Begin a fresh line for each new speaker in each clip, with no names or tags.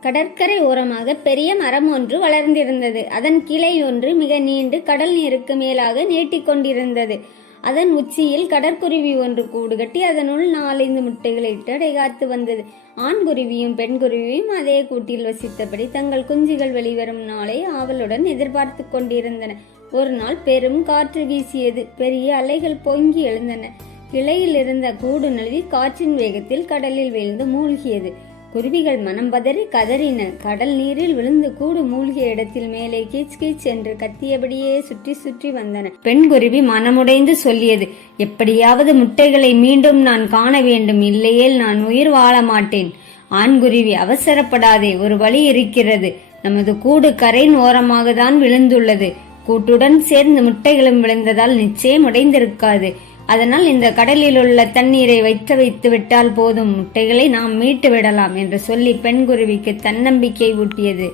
கடற்கரை ஓரமாக பெரிய மரம் ஒன்று வளர்ந்திருந்தது. அதன் கிளை ஒன்று மிக நீண்டு கடல் நீருக்கு மேலாக நீட்டிக்கொண்டிருந்தது அதன் உச்சியில் கடற்குருவி ஒன்று கூடு கட்டி அதனுள் நாலைந்து முட்டைகளை இட்டு அடைகாத்து வந்தது. ஆண் குருவியும் பெண் குருவியும் அதே கூட்டில் வசித்தபடி தங்கள் குஞ்சுகள் வெளிவரும் நாளை ஆவலுடன் எதிர்பார்த்து கொண்டிருந்தன. ஒரு நாள் பெரும் காற்று வீசியது. பெரிய அலைகள் பொங்கி எழுந்தன. கிளையில் இருந்த கூடு நழுவி காற்றின் வேகத்தில் கடலில் வீழ்ந்து மூழ்கியது. குருவிகள் மனம் பதறி கதறின. கடல் நீரில் விழுந்து கூடு மூழ்கிய இடத்தில் மேலே கீச் கீச் என்று கத்தியபடியே சுற்றி சுற்றி வந்தன. பெண் குருவி மனமுடைந்து சொல்லியது எப்படியாவது முட்டைகளை மீண்டும் நான் காண வேண்டும். இல்லையேல் நான் உயிர் வாழ மாட்டேன். ஆண்குருவி அவசரப்படாதே. ஒரு வழி இருக்கிறது. நமது கூடு கரையின் ஓரமாக தான் விழுந்துள்ளது. கூட்டுடன் சேர்ந்து முட்டைகளும் விழுந்ததால் நிச்சயம் உடைந்திருக்காது. அதனால் இந்த கடலில் உள்ள தண்ணீரை வைத்து வைத்து விட்டால் போதும். முட்டைகளை நாம் மீட்டு விடலாம் என்று சொல்லி பெண்குருவிக்கு தன்னம்பிக்கை ஊட்டியது.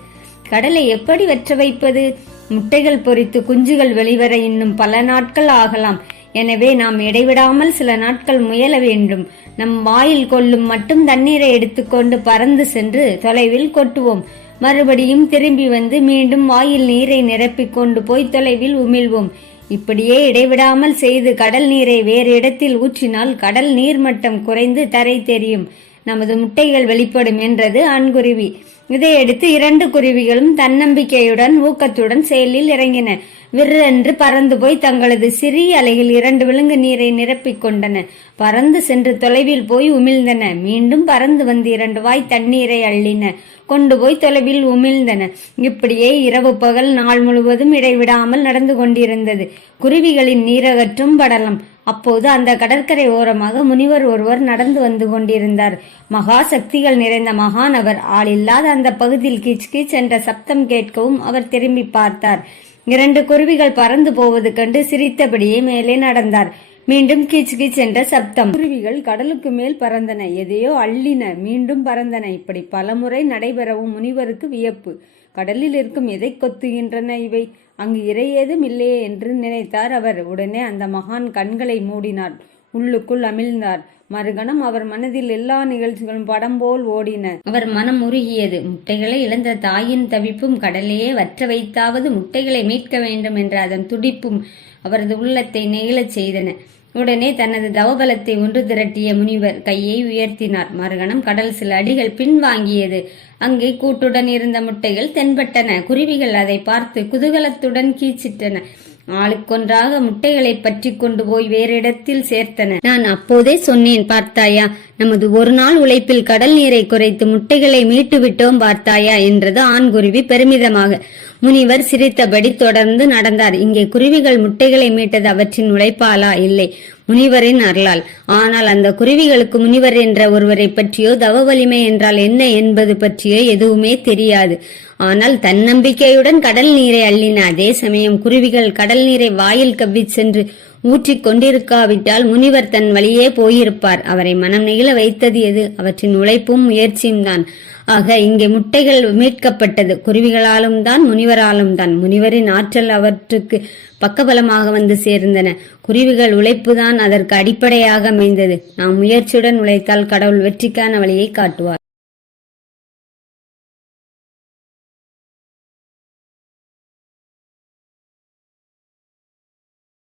கடலை எப்படி வெற்ற வைப்பது? முட்டைகள் பொறித்து குஞ்சுகள் வெளிவர இன்னும் பல நாட்கள் ஆகலாம். எனவே நாம் இடைவிடாமல் சில நாட்கள் முயல வேண்டும். நம் வாயில் கொள்ளும் மட்டும் தண்ணீரை எடுத்துக்கொண்டு பறந்து சென்று தொலைவில் கொட்டுவோம். மறுபடியும் திரும்பி வந்து மீண்டும் வாயில் நீரை நிரப்பிக் கொண்டு போய் தொலைவில் உமிழ்வோம். இப்படியே இடைவிடாமல் செய்து கடல் நீரை வேறு இடத்தில் ஊற்றினால் கடல் நீர்மட்டம் குறைந்து தரை தெரியும். நமது முட்டைகள் வெளிப்படும் என்றது ஆண்குருவி இதையடுத்து இரண்டு குருவிகளும் தன்னம்பிக்கையுடன் ஊக்கத்துடன் செயலில் இறங்கின. விற்றென்று பறந்து போய் தங்களது சிறிய அலையில் இரண்டு விலங்கு நீரை நிரப்பிக் கொண்டன. பறந்து சென்று தொலைவில் போய் உமிழ்ந்தன. மீண்டும் பறந்து வந்து இரண்டு வாய் தண்ணீரை அள்ளின. கொண்டு போய் தொலைவில் உமிழ்ந்தன. இப்படியே இரவு பகல் நாள் முழுவதும் இடைவிடாமல் நடந்து கொண்டிருந்தது. குருவிகளின் நீரகற்றும் படலம். அப்போது அந்த கடற்கரை ஓரமாக முனிவர் ஒருவர் நடந்து வந்து கொண்டிருந்தார். மகா சக்திகள் நிறைந்த மகான் அவர் ஆள் இல்லாத அந்த பகுதியில் கீச் கீச் என்ற சப்தம் கேட்கவும் அவர் திரும்பி பார்த்தார். இரண்டு குருவிகள் பறந்து போவது கண்டு சிரித்தபடியே மேலே நடந்தார். மீண்டும் கீச் கீச் என்ற சப்தம். குருவிகள் கடலுக்கு மேல் பறந்தன. எதையோ அள்ளின. மீண்டும் பறந்தன. இப்படி பலமுறை நடைபெறவும் முனிவருக்கு வியப்பு. கடலில் இருக்கும் எதை கொத்துகின்றன இவை? அங்கு இறை ஏதும் இல்லையே என்று நினைத்தார் அவர். உடனே அந்த மகான் கண்களை மூடினார். உள்ளுக்குள் அமிழ்ந்தார். மறுகணம் அவர் மனதில் எல்லா நிகழ்ச்சிகளும் படம் போல் ஓடின. அவர் மனம் உருகியது. முட்டைகளை இழந்த தாயின் தவிப்பும் கடலையே வற்ற வைத்தாவது முட்டைகளை மீட்க வேண்டும் என்ற அதன் துடிப்பும் அவரது உள்ளத்தை நெகிழச் செய்தன. உடனே தனது தவபலத்தை ஒன்று திரட்டிய முனிவர் கையை உயர்த்தினார். மறுகணம் கடல் சில அடிகள் பின்வாங்கியது. அங்கே கூட்டுடன் இருந்த முட்டைகள் தென்பட்டன. குருவிகள் அதை பார்த்து குதூகலத்துடன் கீச்சிட்டன. ஆளுக்கொன்றாக முட்டைகளை பற்றி கொண்டு போய் வேறு இடத்தில் சேர்த்தன. நான் அப்போதே சொன்னேன் பார்த்தாயா நமது ஒரு நாள் உழைப்பில் கடல் நீரை குறைத்து முட்டைகளை மீட்டு விட்டோம் பார்த்தாயா என்றது ஆண்குருவி பெருமிதமாக. முனிவர் சிரித்தபடி தொடர்ந்து நடந்தார். இங்கே குருவிகள் முட்டைகளை மீட்டது அவற்றின் உழைப்பாலா? இல்லை. முனிவரின் அருளால். ஆனால் அந்த குருவிகளுக்கு முனிவர் என்ற ஒருவரை பற்றியோ தவ வலிமை என்றால் என்ன என்பது பற்றியோ எதுவுமே தெரியாது. ஆனால் தன்னம்பிக்கையுடன் கடல் நீரை அள்ளின அதே சமயம் குருவிகள் கடல் நீரை வாயில் கவ்விச் சென்று ஊற்றிக் கொண்டிருக்காவிட்டால் முனிவர் தன் வழியே போயிருப்பார். அவரை மனம் நெகிழ வைத்தது எது? அவற்றின் உழைப்பும் முயற்சியும் தான். ஆக இங்கே முட்டைகள் மீட்கப்பட்டது. குருவிகளாலும் தான் முனிவராலும் தான். முனிவரின் ஆற்றல் அவற்றுக்கு பக்கபலமாக வந்து சேர்ந்தன. குருவிகள் உழைப்புதான் அதற்கு அடிப்படையாக அமைந்தது. நாம் முயற்சியுடன் உழைத்தால் கடவுள் வெற்றிக்கான வழியை காட்டுவார்.